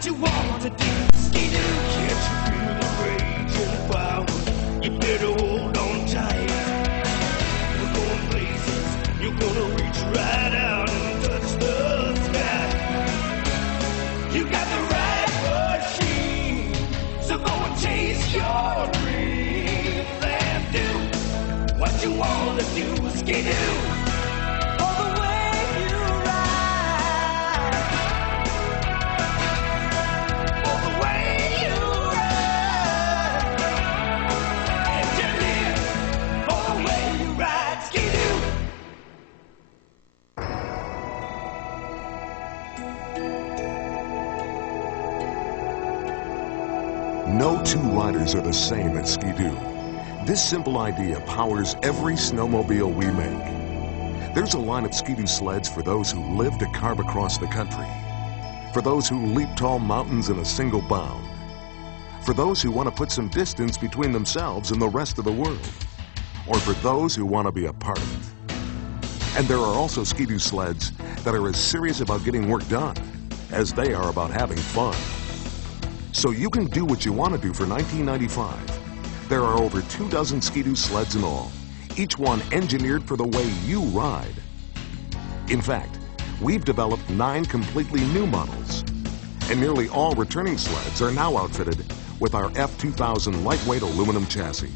what you want to do. Ski-doo. Can't you feel the rage and the power? You better hold on tight. We're going places. You're gonna reach right out and touch the sky. You got the right machine, so go and chase your dreams and do what you want to do. Ski-doo. No two riders are the same at Ski-Doo. This simple idea powers every snowmobile we make. There's a line of Ski-Doo sleds for those who live to carve across the country, for those who leap tall mountains in a single bound, for those who want to put some distance between themselves and the rest of the world, or for those who want to be a part of it. And there are also Ski-Doo sleds that are as serious about getting work done as they are about having fun. So you can do what you want to do for $19.95. There are over 24 Ski-Doo sleds in all, each one engineered for the way you ride. In fact, we've developed 9 completely new models, and nearly all returning sleds are now outfitted with our F2000 lightweight aluminum chassis,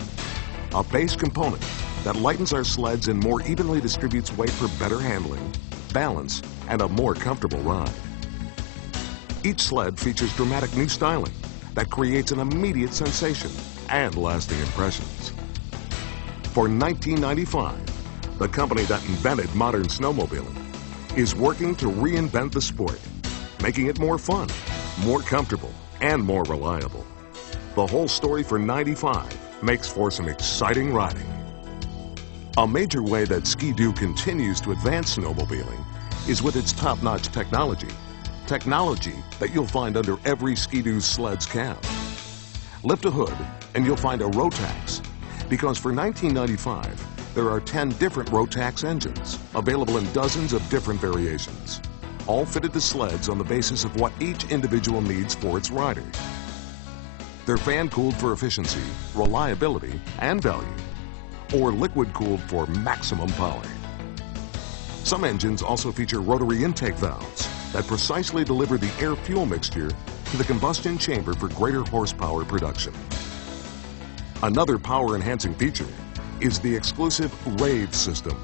a base component that lightens our sleds and more evenly distributes weight for better handling, balance, and a more comfortable ride. Each sled features dramatic new styling that creates an immediate sensation and lasting impressions. For $19.95, the company that invented modern snowmobiling is working to reinvent the sport, making it more fun, more comfortable, and more reliable. The whole story for $95 makes for some exciting riding. A major way that Ski-Doo continues to advance snowmobiling is with its top-notch technology. Technology that you'll find under every Ski-Doo sled's cab. Lift a hood and you'll find a Rotax, because for $19.95 there are 10 different Rotax engines available in dozens of different variations, all fitted to sleds on the basis of what each individual needs for its rider. They're fan-cooled for efficiency, reliability, and value, or liquid-cooled for maximum power. Some engines also feature rotary intake valves that precisely deliver the air-fuel mixture to the combustion chamber for greater horsepower production. Another power-enhancing feature is the exclusive RAVE system.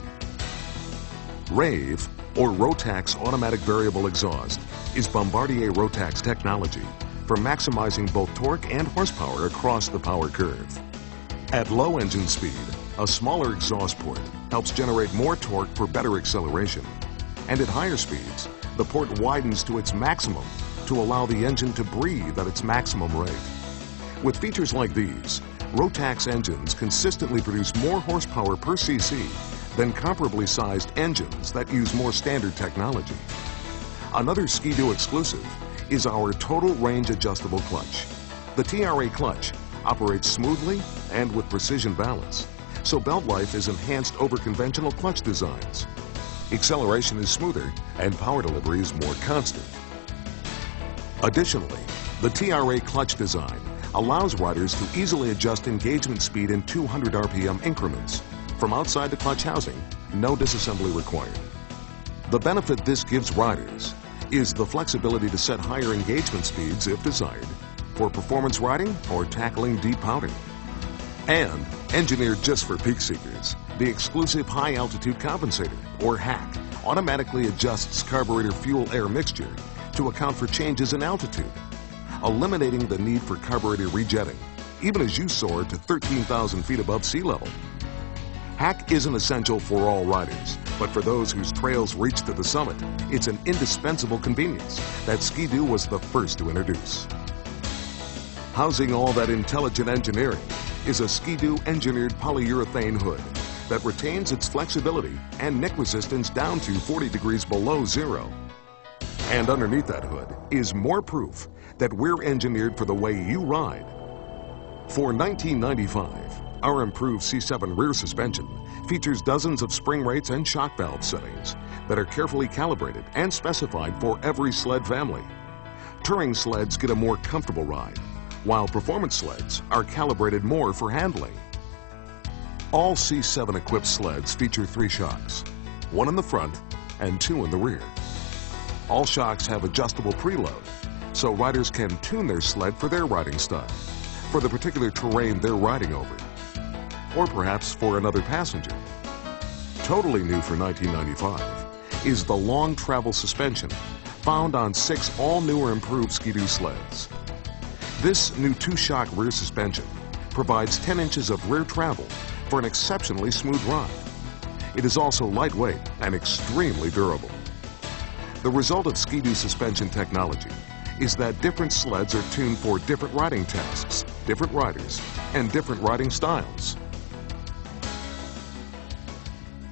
RAVE, or Rotax Automatic Variable Exhaust, is Bombardier Rotax technology for maximizing both torque and horsepower across the power curve. At low engine speed, a smaller exhaust port helps generate more torque for better acceleration. And at higher speeds, the port widens to its maximum to allow the engine to breathe at its maximum rate. With features like these, Rotax engines consistently produce more horsepower per cc than comparably sized engines that use more standard technology. Another Ski-Doo exclusive is our Total Range Adjustable Clutch. The TRA clutch operates smoothly and with precision balance, so belt life is enhanced over conventional clutch designs. Acceleration is smoother and power delivery is more constant. Additionally, the TRA clutch design allows riders to easily adjust engagement speed in 200 RPM increments. From outside the clutch housing, no disassembly required. The benefit this gives riders is the flexibility to set higher engagement speeds if desired for performance riding or tackling deep powder. And engineered just for peak seekers, the exclusive high altitude compensator, or HAC, automatically adjusts carburetor fuel-air mixture to account for changes in altitude, eliminating the need for carburetor rejetting, even as you soar to 13,000 feet above sea level. HAC isn't essential for all riders, but for those whose trails reach to the summit, it's an indispensable convenience that Ski-Doo was the first to introduce. Housing all that intelligent engineering is a Ski-Doo engineered polyurethane hood that retains its flexibility and nick resistance down to 40 degrees below zero. And underneath that hood is more proof that we're engineered for the way you ride. For $19.95, our improved C7 rear suspension features dozens of spring rates and shock valve settings that are carefully calibrated and specified for every sled family. Touring sleds get a more comfortable ride, while performance sleds are calibrated more for handling. All C7 equipped sleds feature 3 shocks, 1 in the front and 2 in the rear. All shocks have adjustable preload, so riders can tune their sled for their riding style, for the particular terrain they're riding over, or perhaps for another passenger. Totally new for $19.95 is the long travel suspension found on 6 all-new or improved Ski-Doo sleds. This new 2-shock rear suspension provides 10 inches of rear travel for an exceptionally smooth ride. It is also lightweight and extremely durable. The result of Ski-Doo suspension technology is that different sleds are tuned for different riding tasks different riders, and different riding styles.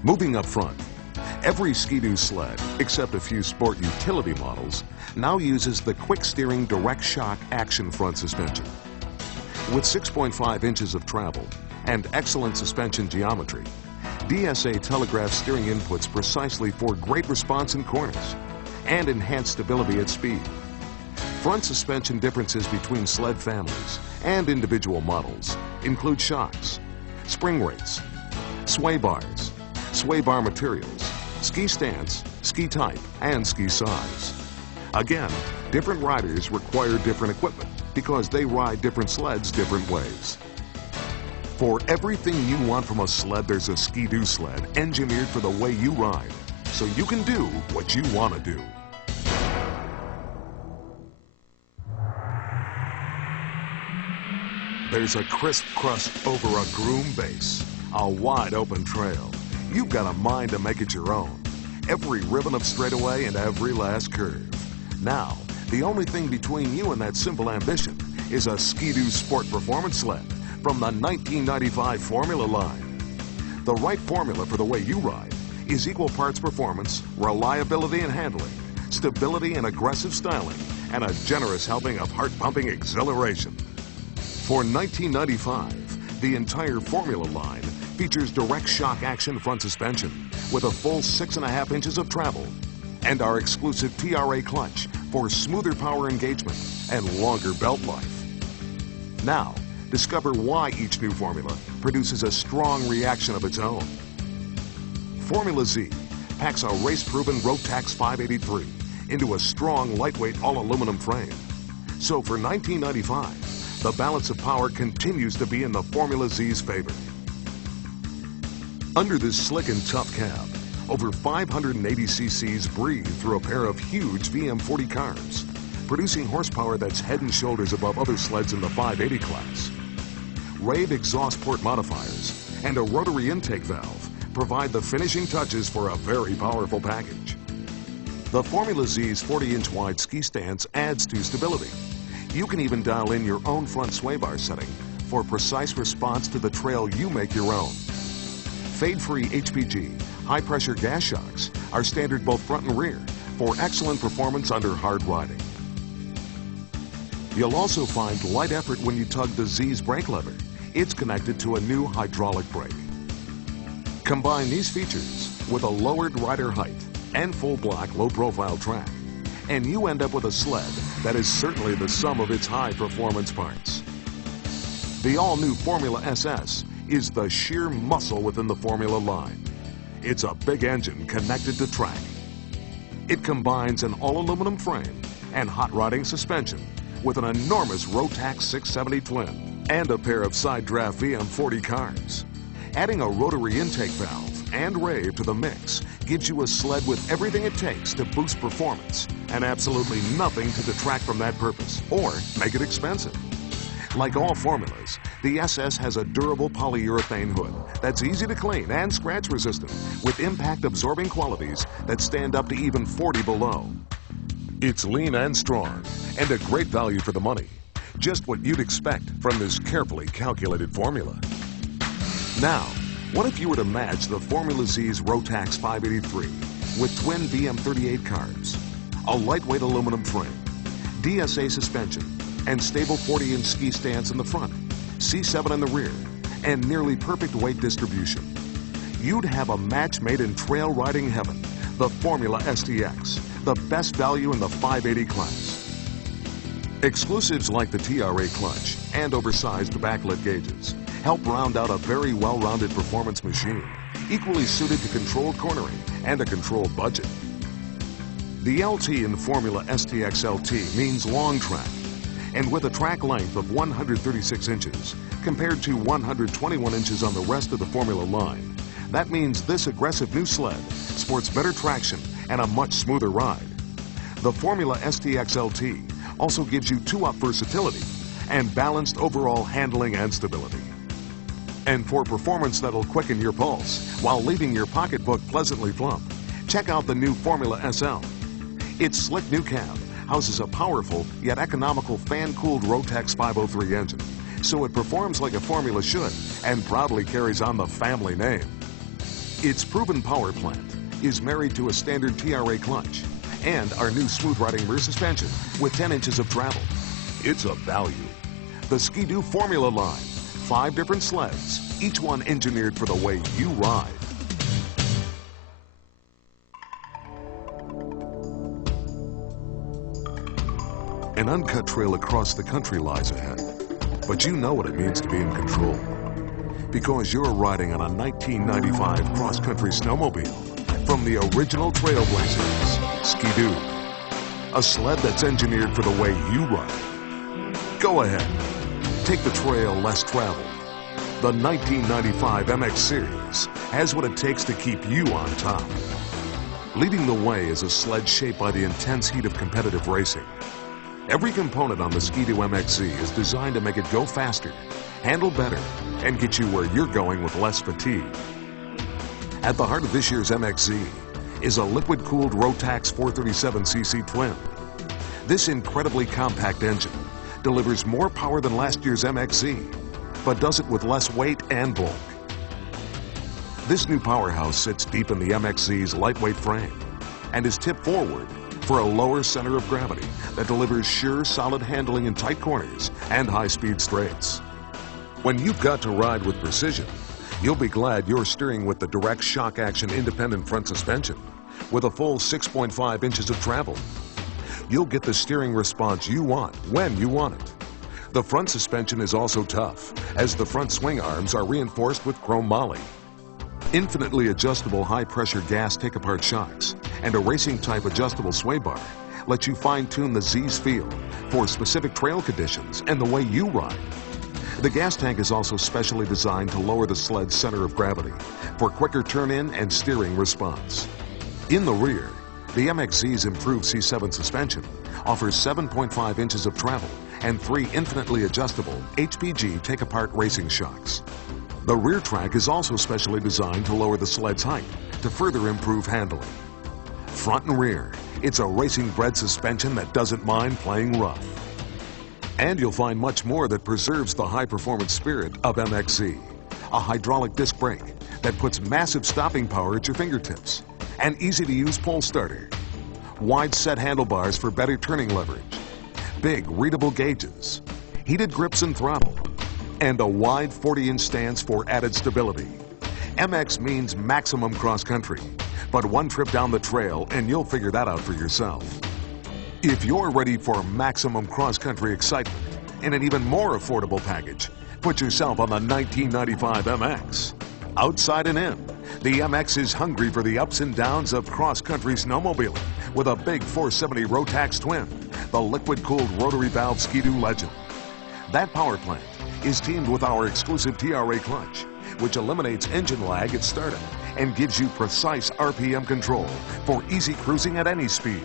Moving up front, every Ski-Doo sled, except a few sport utility models, now uses the quick steering direct shock action front suspension. With 6.5 inches of travel and excellent suspension geometry, DSA telegraphs steering inputs precisely for great response in corners and enhanced stability at speed. Front suspension differences between sled families and individual models include shocks, spring rates, sway bars, sway bar materials, ski stance, ski type, and ski size. Again, different riders require different equipment because they ride different sleds different ways. For everything you want from a sled, there's a Ski-Doo sled engineered for the way you ride, so you can do what you want to do. There's a crisp crust over a groom base, a wide open trail. You've got a mind to make it your own. Every ribbon of straightaway and every last curve. Now, the only thing between you and that simple ambition is a Ski-Doo Sport Performance sled from the 1995 Formula line. The right formula for the way you ride is equal parts performance, reliability and handling, stability and aggressive styling, and a generous helping of heart-pumping exhilaration. For 1995, the entire Formula line features direct shock action front suspension with a full 6.5 inches of travel and our exclusive TRA clutch for smoother power engagement and longer belt life. Now, discover why each new formula produces a strong reaction of its own. Formula Z packs a race-proven Rotax 583 into a strong, lightweight, all-aluminum frame. So for $19.95, the balance of power continues to be in the Formula Z's favor. Under this slick and tough cab, over 580 cc's breathe through a pair of huge VM40 carbs, producing horsepower that's head and shoulders above other sleds in the 580 class. Rave exhaust port modifiers and a rotary intake valve provide the finishing touches for a very powerful package. The Formula Z's 40-inch wide ski stance adds to stability. You can even dial in your own front sway bar setting for precise response to the trail you make your own. Fade-free HPG, high-pressure gas shocks are standard both front and rear for excellent performance under hard riding. You'll also find light effort when you tug the Z's brake lever. It's connected to a new hydraulic brake. Combine these features with a lowered rider height and full block low-profile track, and you end up with a sled that is certainly the sum of its high-performance parts. The all-new Formula SS is the sheer muscle within the Formula line. It's a big engine connected to track. It combines an all-aluminum frame and hot rodding suspension with an enormous Rotax 670 twin and a pair of side draft VM40 carbs. Adding a rotary intake valve and rave to the mix gives you a sled with everything it takes to boost performance and absolutely nothing to detract from that purpose or make it expensive. Like all formulas, the SS has a durable polyurethane hood that's easy to clean and scratch resistant with impact absorbing qualities that stand up to even 40 below. It's lean and strong and a great value for the money. Just what you'd expect from this carefully calculated formula. Now, what if you were to match the Formula Z's Rotax 583 with twin VM38 carbs, a lightweight aluminum frame, DSA suspension, and stable 40-inch ski stance in the front, C7 in the rear, and nearly perfect weight distribution? You'd have a match made in trail riding heaven, the Formula STX, the best value in the 580 class. Exclusives like the TRA clutch and oversized backlit gauges help round out a very well-rounded performance machine, equally suited to controlled cornering and a controlled budget. The LT in Formula STX LT means long track, and with a track length of 136 inches compared to 121 inches on the rest of the Formula line, that means this aggressive new sled sports better traction and a much smoother ride. The Formula STX LT also gives you two-up versatility and balanced overall handling and stability. And for performance that'll quicken your pulse while leaving your pocketbook pleasantly plump, check out the new Formula SL. Its slick new cab houses a powerful yet economical fan-cooled Rotax 503 engine so it performs like a formula should and proudly carries on the family name. Its proven power plant is married to a standard TRA clutch and our new smooth riding rear suspension with 10 inches of travel. It's a value. The Ski-Doo Formula line, 5 different sleds, each one engineered for the way you ride. An uncut trail across the country lies ahead, but you know what it means to be in control, because you're riding on a 1995 cross-country snowmobile from the original Trailblazers, Ski-Doo, a sled that's engineered for the way you ride. Go ahead, take the trail less traveled. The 1995 MX Series has what it takes to keep you on top. Leading the way is a sled shaped by the intense heat of competitive racing. Every component on the Ski-Doo MXZ is designed to make it go faster, handle better, and get you where you're going with less fatigue. At the heart of this year's MXZ is a liquid-cooled Rotax 437cc twin. This incredibly compact engine delivers more power than last year's MXZ, but does it with less weight and bulk. This new powerhouse sits deep in the MXZ's lightweight frame and is tipped forward for a lower center of gravity that delivers sure, solid handling in tight corners and high-speed straights. When you've got to ride with precision, you'll be glad you're steering with the direct shock action independent front suspension with a full 6.5 inches of travel. You'll get the steering response you want when you want it. The front suspension is also tough, as the front swing arms are reinforced with chrome moly. Infinitely adjustable high-pressure gas take-apart shocks and a racing-type adjustable sway bar let you fine-tune the Z's feel for specific trail conditions and the way you ride. The gas tank is also specially designed to lower the sled's center of gravity for quicker turn-in and steering response. In the rear, the MXZ's improved C7 suspension offers 7.5 inches of travel and 3 infinitely adjustable HPG take-apart racing shocks. The rear track is also specially designed to lower the sled's height to further improve handling. Front and rear, it's a racing-bred suspension that doesn't mind playing rough. And you'll find much more that preserves the high-performance spirit of MXZ. A hydraulic disc brake that puts massive stopping power at your fingertips. An easy-to-use pole starter. Wide-set handlebars for better turning leverage. Big, readable gauges. Heated grips and throttle. And a wide 40-inch stance for added stability. MX means maximum cross-country, but one trip down the trail and you'll figure that out for yourself. If you're ready for maximum cross-country excitement in an even more affordable package, put yourself on the 1995 MX. Outside and in, the MX is hungry for the ups and downs of cross-country snowmobiling with a big 470 Rotax twin, the liquid-cooled rotary valve Ski-Doo legend. That power plant is teamed with our exclusive TRA clutch, which eliminates engine lag at startup and gives you precise RPM control for easy cruising at any speed.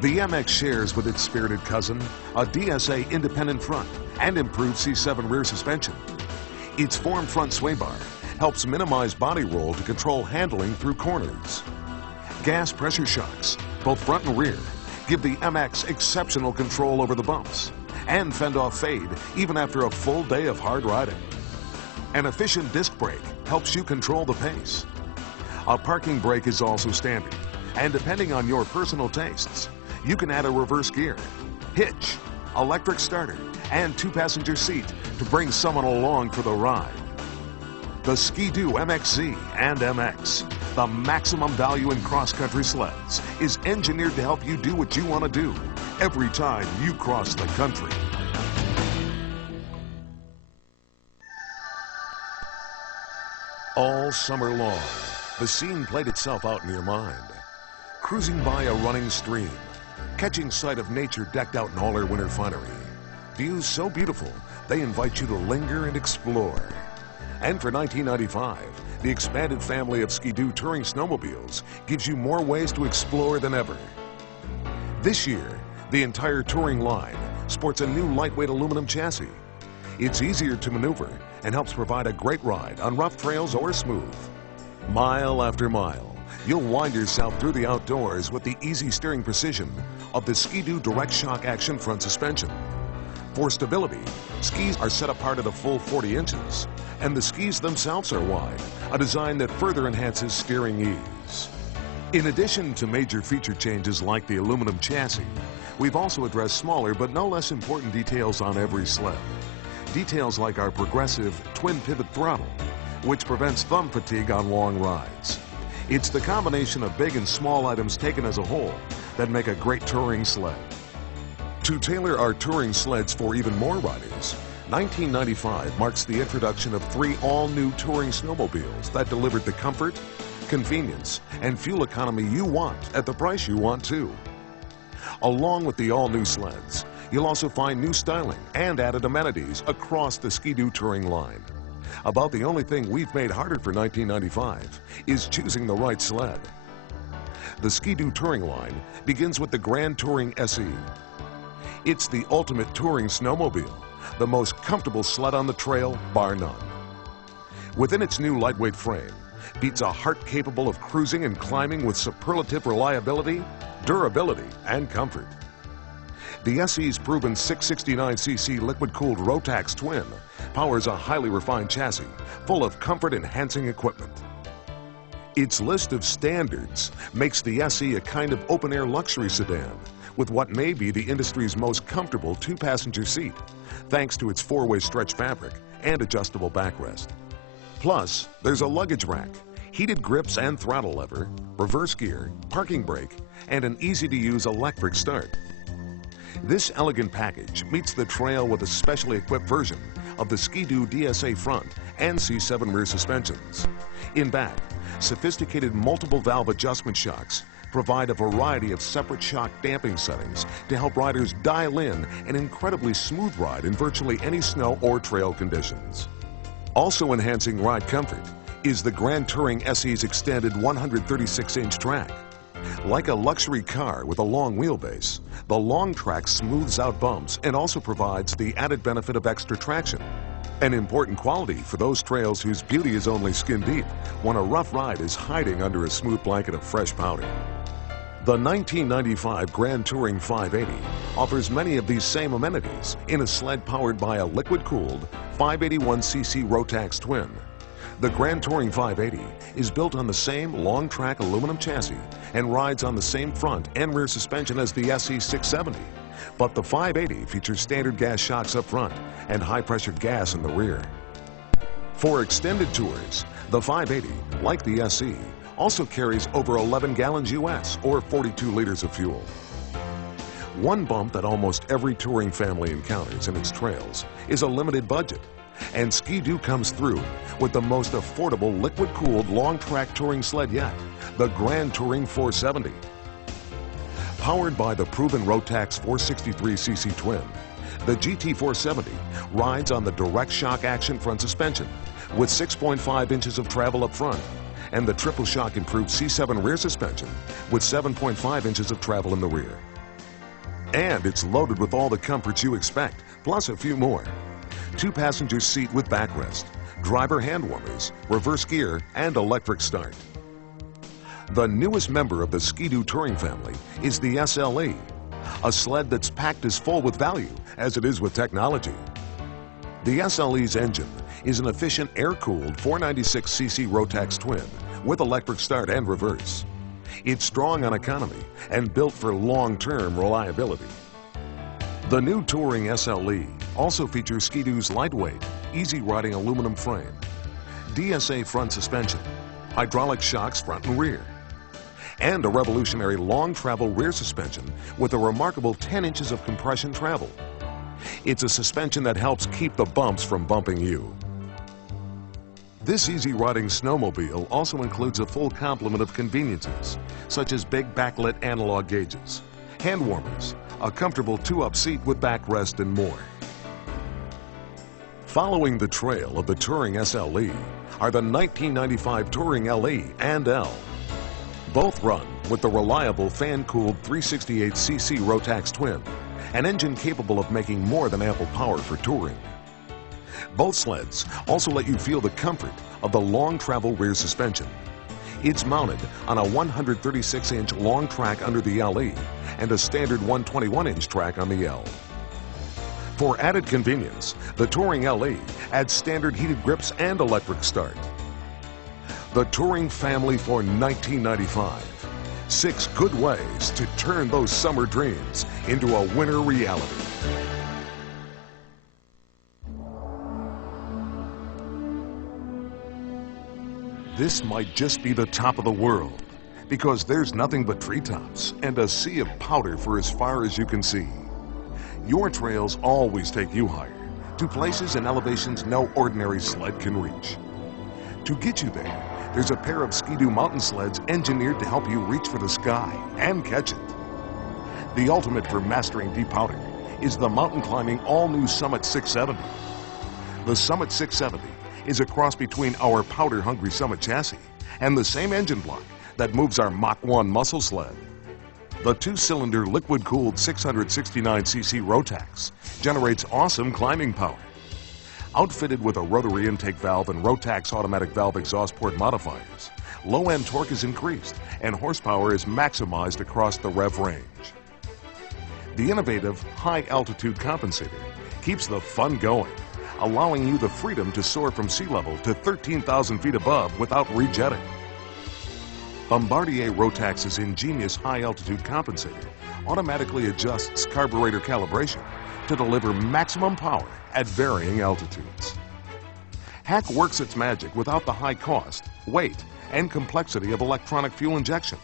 The MX shares with its spirited cousin a DSA independent front and improved C7 rear suspension. Its formed front sway bar helps minimize body roll to control handling through corners. Gas pressure shocks, both front and rear, give the MX exceptional control over the bumps and fend off fade even after a full day of hard riding. An efficient disc brake helps you control the pace. A parking brake is also standard, and depending on your personal tastes, you can add a reverse gear, hitch, electric starter, and 2-passenger seat to bring someone along for the ride. The Ski-Doo MXZ and MX, the maximum value in cross-country sleds, is engineered to help you do what you want to do every time you cross the country. All summer long, the scene played itself out in your mind. Cruising by a running stream, catching sight of nature decked out in all her winter finery. Views so beautiful, they invite you to linger and explore. And for 1995, the expanded family of Ski-Doo touring snowmobiles gives you more ways to explore than ever. This year, the entire touring line sports a new lightweight aluminum chassis. It's easier to maneuver and helps provide a great ride on rough trails or smooth. Mile after mile, you'll wind yourself through the outdoors with the easy steering precision of the Ski-Doo direct shock action front suspension. For stability, skis are set apart at a full 40 inches, and the skis themselves are wide, a design that further enhances steering ease. In addition to major feature changes like the aluminum chassis, we've also addressed smaller but no less important details on every sled. Details like our progressive twin pivot throttle, which prevents thumb fatigue on long rides. It's the combination of big and small items taken as a whole that make a great touring sled. To tailor our touring sleds for even more riders, 1995 marks the introduction of 3 all-new touring snowmobiles that delivered the comfort, convenience, and fuel economy you want at the price you want too. Along with the all-new sleds, you'll also find new styling and added amenities across the Ski-Doo touring line. About the only thing we've made harder for 1995 is choosing the right sled. The Ski-Doo touring line begins with the Grand Touring SE. It's the ultimate touring snowmobile, the most comfortable sled on the trail, bar none. Within its new lightweight frame, beats a heart capable of cruising and climbing with superlative reliability, durability, and comfort. The SE's proven 669cc liquid-cooled Rotax twin powers a highly refined chassis full of comfort-enhancing equipment. Its list of standards makes the SE a kind of open-air luxury sedan with what may be the industry's most comfortable 2-passenger seat, thanks to its 4-way stretch fabric and adjustable backrest. Plus, there's a luggage rack, heated grips and throttle lever, reverse gear, parking brake, and an easy-to-use electric start. This elegant package meets the trail with a specially equipped version of the Ski-Doo DSA front and C7 rear suspensions. In back, sophisticated multiple valve adjustment shocks provide a variety of separate shock damping settings to help riders dial in an incredibly smooth ride in virtually any snow or trail conditions. Also enhancing ride comfort is the Grand Touring SE's extended 136-inch track. Like a luxury car with a long wheelbase, the long track smooths out bumps and also provides the added benefit of extra traction. An important quality for those trails whose beauty is only skin deep when a rough ride is hiding under a smooth blanket of fresh powder. The 1995 Grand Touring 580 offers many of these same amenities in a sled powered by a liquid-cooled 581cc Rotax twin. The Grand Touring 580 is built on the same long-track aluminum chassis and rides on the same front and rear suspension as the SE 670. But the 580 features standard gas shocks up front and high-pressure gas in the rear. For extended tours, the 580, like the SE, also carries over 11 gallons US, or 42 liters of fuel. One bump that almost every touring family encounters in its trails is a limited budget. And Ski-Doo comes through with the most affordable liquid-cooled long-track touring sled yet, the Grand Touring 470. Powered by the proven Rotax 463cc twin, the GT470 rides on the direct shock action front suspension with 6.5 inches of travel up front and the triple shock improved C7 rear suspension with 7.5 inches of travel in the rear. And it's loaded with all the comforts you expect, plus a few more. 2-passenger seat with backrest, driver hand warmers, reverse gear, and electric start. The newest member of the Ski-Doo touring family is the SLE, a sled that's packed as full with value as it is with technology. The SLE's engine is an efficient air-cooled 496cc Rotax twin with electric start and reverse. It's strong on economy and built for long-term reliability. The new Touring SLE also features Ski-Doo's lightweight, easy-riding aluminum frame, DSA front suspension, hydraulic shocks front and rear, and a revolutionary long-travel rear suspension with a remarkable 10 inches of compression travel. It's a suspension that helps keep the bumps from bumping you. This easy-riding snowmobile also includes a full complement of conveniences, such as big backlit analog gauges, hand warmers, a comfortable 2-up seat with backrest, and more. Following the trail of the Touring SLE are the 1995 Touring LE and L. Both run with the reliable fan-cooled 368cc Rotax twin, an engine capable of making more than ample power for touring. Both sleds also let you feel the comfort of the long-travel rear suspension. It's mounted on a 136-inch long track under the LE and a standard 121-inch track on the L. For added convenience, the Touring LE adds standard heated grips and electric start. The Touring family for $19.95. 6 good ways to turn those summer dreams into a winter reality. This might just be the top of the world, because there's nothing but treetops and a sea of powder for as far as you can see. Your trails always take you higher, to places and elevations no ordinary sled can reach. To get you there, there's a pair of Ski-Doo mountain sleds engineered to help you reach for the sky and catch it. The ultimate for mastering deep powder is the mountain climbing all-new Summit 670. The Summit 670 is a cross between our powder-hungry Summit chassis and the same engine block that moves our Mach 1 muscle sled. The 2-cylinder liquid-cooled 669cc Rotax generates awesome climbing power. Outfitted with a rotary intake valve and Rotax automatic valve exhaust port modifiers, low-end torque is increased and horsepower is maximized across the rev range. The innovative high-altitude compensator keeps the fun going, allowing you the freedom to soar from sea level to 13,000 feet above without rejetting. Bombardier Rotax's ingenious high-altitude compensator automatically adjusts carburetor calibration to deliver maximum power at varying altitudes. Hack works its magic without the high cost, weight, and complexity of electronic fuel injection.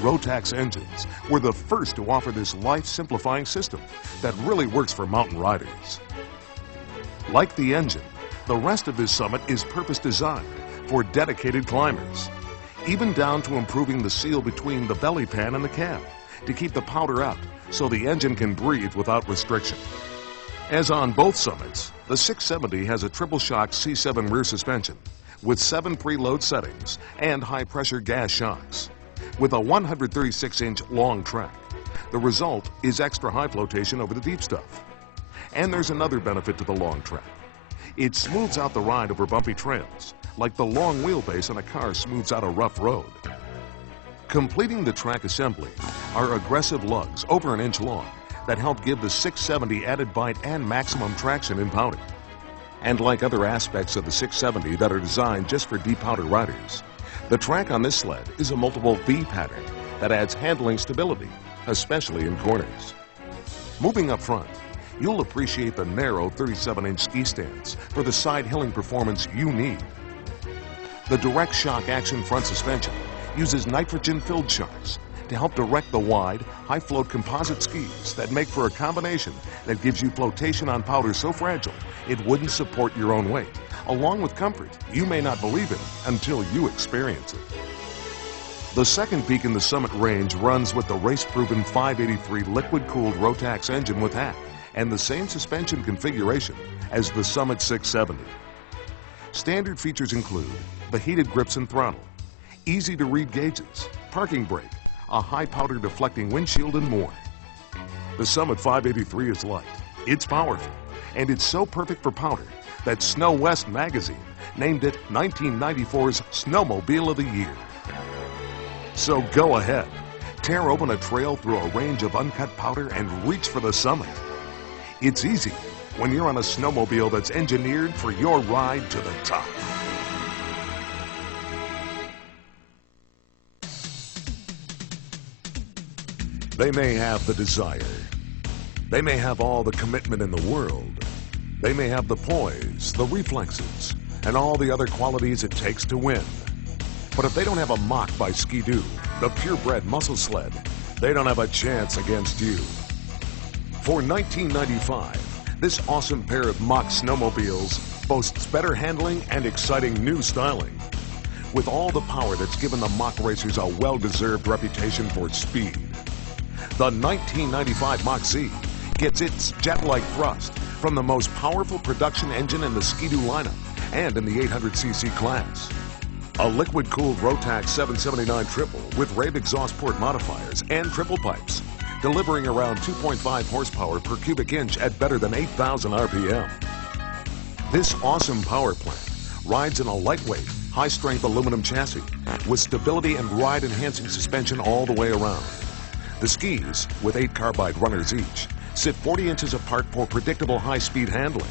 Rotax engines were the first to offer this life-simplifying system that really works for mountain riders. Like the engine, the rest of this Summit is purpose-designed for dedicated climbers, even down to improving the seal between the belly pan and the cab to keep the powder out so the engine can breathe without restriction. As on both Summits, the 670 has a triple shock C7 rear suspension with 7 preload settings and high-pressure gas shocks. With a 136-inch long track, the result is extra high flotation over the deep stuff. And there's another benefit to the long track. It smooths out the ride over bumpy trails, like the long wheelbase on a car smooths out a rough road. Completing the track assembly are aggressive lugs over an inch long that help give the 670 added bite and maximum traction in powder. And like other aspects of the 670 that are designed just for deep powder riders, the track on this sled is a multiple V pattern that adds handling stability, especially in corners. Moving up front, you'll appreciate the narrow 37-inch ski stands for the side hilling performance you need. The direct shock action front suspension uses nitrogen-filled shocks to help direct the wide, high-float composite skis that make for a combination that gives you flotation on powder so fragile it wouldn't support your own weight, along with comfort you may not believe in until you experience it. The second peak in the Summit range runs with the race-proven 583 liquid-cooled Rotax engine with hack and the same suspension configuration as the Summit 670. Standard features include the heated grips and throttle, easy-to-read gauges, parking brake, a high-powder deflecting windshield, and more. The Summit 583 is light, it's powerful, and it's so perfect for powder that Snow West magazine named it 1994's Snowmobile of the Year. So go ahead, tear open a trail through a range of uncut powder and reach for the summit. It's easy when you're on a snowmobile that's engineered for your ride to the top. They may have the desire. They may have all the commitment in the world. They may have the poise, the reflexes, and all the other qualities it takes to win. But if they don't have a Mach by Ski-Doo, the purebred muscle sled, they don't have a chance against you. For $19.95, this awesome pair of Mach snowmobiles boasts better handling and exciting new styling. With all the power that's given the Mach racers a well-deserved reputation for speed. The 1995 Mach Z gets its jet-like thrust from the most powerful production engine in the Ski-Doo lineup and in the 800cc class. A liquid-cooled Rotax 779 triple with rave exhaust port modifiers and triple pipes, delivering around 2.5 horsepower per cubic inch at better than 8,000 RPM. This awesome power plant rides in a lightweight, high-strength aluminum chassis with stability and ride-enhancing suspension all the way around. The skis, with 8 carbide runners each, sit 40 inches apart for predictable high-speed handling.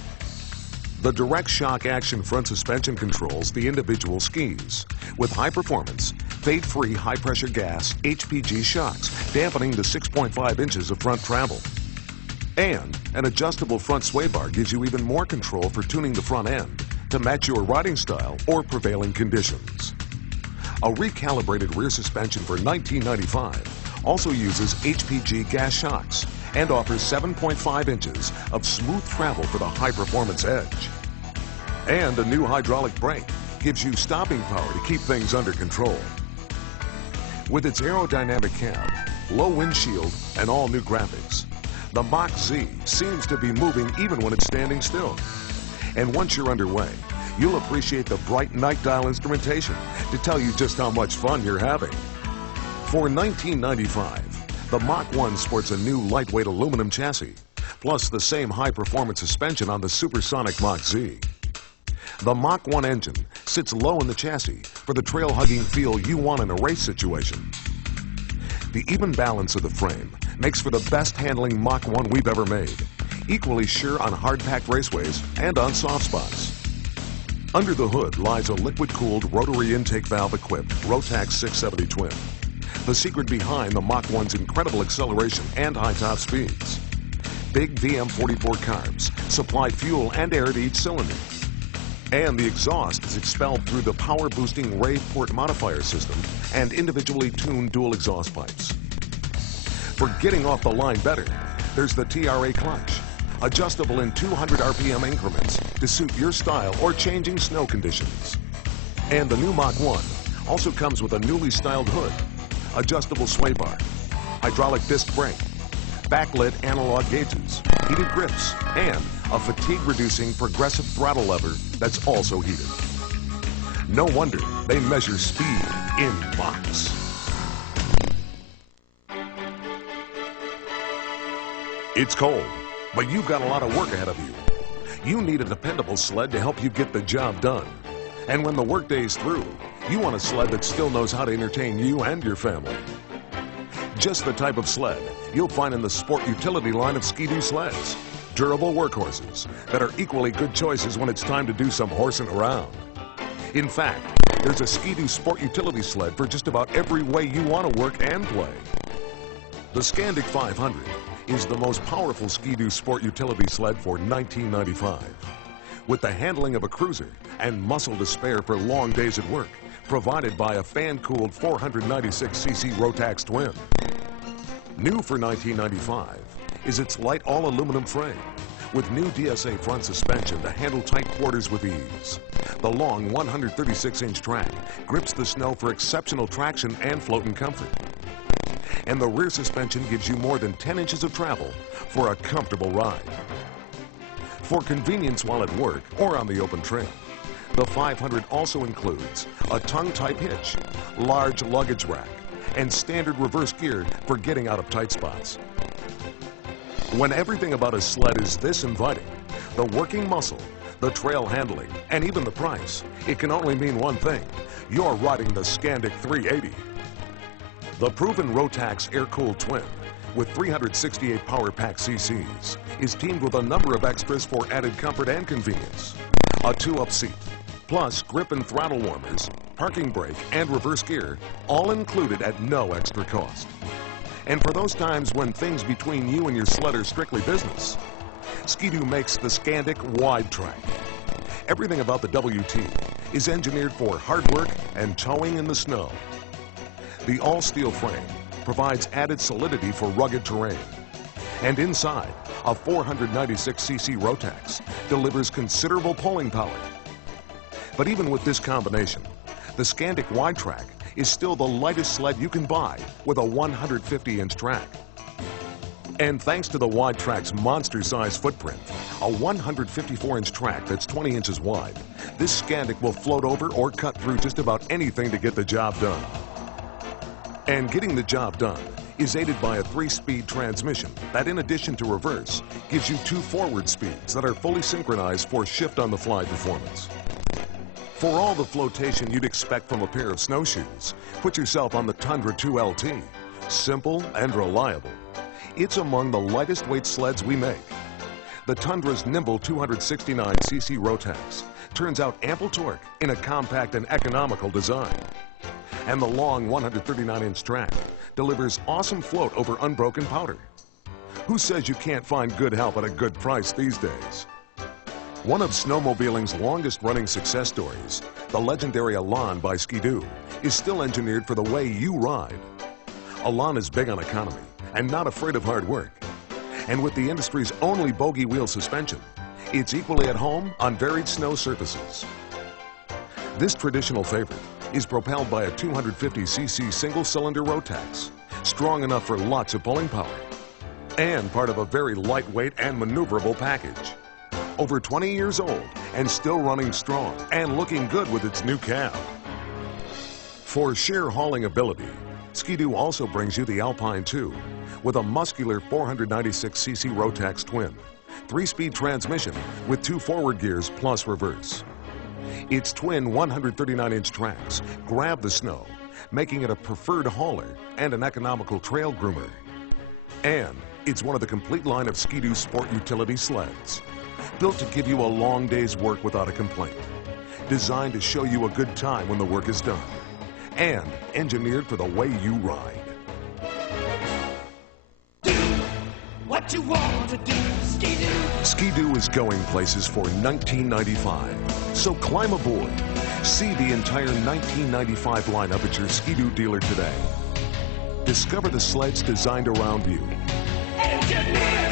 The direct shock action front suspension controls the individual skis with high-performance, fade-free high-pressure gas HPG shocks, dampening the 6.5 inches of front travel. And an adjustable front sway bar gives you even more control for tuning the front end to match your riding style or prevailing conditions. A recalibrated rear suspension for $19.95 also uses HPG gas shocks and offers 7.5 inches of smooth travel for the high-performance edge. And a new hydraulic brake gives you stopping power to keep things under control. With its aerodynamic cab, low windshield, and all new graphics, the Mach-Z seems to be moving even when it's standing still. And once you're underway, you'll appreciate the bright night dial instrumentation to tell you just how much fun you're having. For $19.95, the Mach-1 sports a new lightweight aluminum chassis, plus the same high-performance suspension on the supersonic Mach-Z. The Mach-1 engine sits low in the chassis for the trail-hugging feel you want in a race situation. The even balance of the frame makes for the best handling Mach-1 we've ever made, equally sure on hard-packed raceways and on soft spots. Under the hood lies a liquid-cooled rotary intake valve-equipped Rotax 670 twin, the secret behind the Mach-1's incredible acceleration and high top speeds. Big VM44 carbs supply fuel and air to each cylinder, and the exhaust is expelled through the power-boosting rave port modifier system and individually tuned dual exhaust pipes. For getting off the line better, there's the TRA clutch, adjustable in 200 RPM increments to suit your style or changing snow conditions. And the new Mach-1 also comes with a newly styled hood, adjustable sway bar, hydraulic disc brake, backlit analog gauges, heated grips, and a fatigue-reducing progressive throttle lever that's also heated. No wonder they measure speed in Machs. It's cold, but you've got a lot of work ahead of you. You need a dependable sled to help you get the job done. And when the workday's through, you want a sled that still knows how to entertain you and your family. Just the type of sled you'll find in the sport utility line of Ski-Doo sleds. Durable workhorses that are equally good choices when it's time to do some horsing around. In fact, there's a Ski-Doo sport utility sled for just about every way you want to work and play. The Scandic 500 is the most powerful Ski-Doo sport utility sled for $19.95. With the handling of a cruiser and muscle to spare for long days at work, provided by a fan-cooled 496cc Rotax twin. New for $19.95 is its light all-aluminum frame with new DSA front suspension to handle tight quarters with ease. The long 136-inch track grips the snow for exceptional traction and floating comfort. And the rear suspension gives you more than 10 inches of travel for a comfortable ride. For convenience while at work or on the open trail, the 500 also includes a tongue-type hitch, large luggage rack, and standard reverse gear for getting out of tight spots. When everything about a sled is this inviting, the working muscle, the trail handling, and even the price, it can only mean one thing: you're riding the Scandic 380. The proven Rotax air-cooled twin with 368 power pack cc's is teamed with a number of extras for added comfort and convenience. A 2-up seat, plus grip and throttle warmers, parking brake, and reverse gear, all included at no extra cost. And for those times when things between you and your sled are strictly business, Ski-Doo makes the Scandic Wide Track. Everything about the WT is engineered for hard work and towing in the snow. The all-steel frame provides added solidity for rugged terrain. And inside, a 496cc Rotax delivers considerable pulling power. But even with this combination, the Scandic Wide Track is still the lightest sled you can buy with a 150-inch track. And thanks to the Wide Track's monster-sized footprint, a 154-inch track that's 20 inches wide, this Scandic will float over or cut through just about anything to get the job done. And getting the job done is aided by a 3-speed transmission that, in addition to reverse, gives you 2 forward speeds that are fully synchronized for shift-on-the-fly performance. For all the flotation you'd expect from a pair of snowshoes, put yourself on the Tundra 2LT. Simple and reliable. It's among the lightest weight sleds we make. The Tundra's nimble 269cc Rotax turns out ample torque in a compact and economical design. And the long 139-inch track delivers awesome float over unbroken powder. Who says you can't find good help at a good price these days? One of snowmobiling's longest-running success stories, the legendary Elan by Ski-Doo, is still engineered for the way you ride. Elan is big on economy and not afraid of hard work. And with the industry's only bogey wheel suspension, it's equally at home on varied snow surfaces. This traditional favorite is propelled by a 250cc single-cylinder Rotax, strong enough for lots of pulling power, and part of a very lightweight and maneuverable package. Over 20 years old and still running strong and looking good with its new cab. For sheer hauling ability, Ski-Doo also brings you the Alpine 2 with a muscular 496cc Rotax twin, 3-speed transmission with 2 forward gears plus reverse. Its twin 139-inch tracks grab the snow, making it a preferred hauler and an economical trail groomer. And it's one of the complete line of Ski-Doo sport utility sleds, built to give you a long day's work without a complaint, designed to show you a good time when the work is done, and engineered for the way you ride. Do what you want to do, Ski-Doo. Ski-Doo is going places for 1995, so climb aboard. See the entire 1995 lineup at your Ski-Doo dealer today. Discover the sleds designed around you. Engineer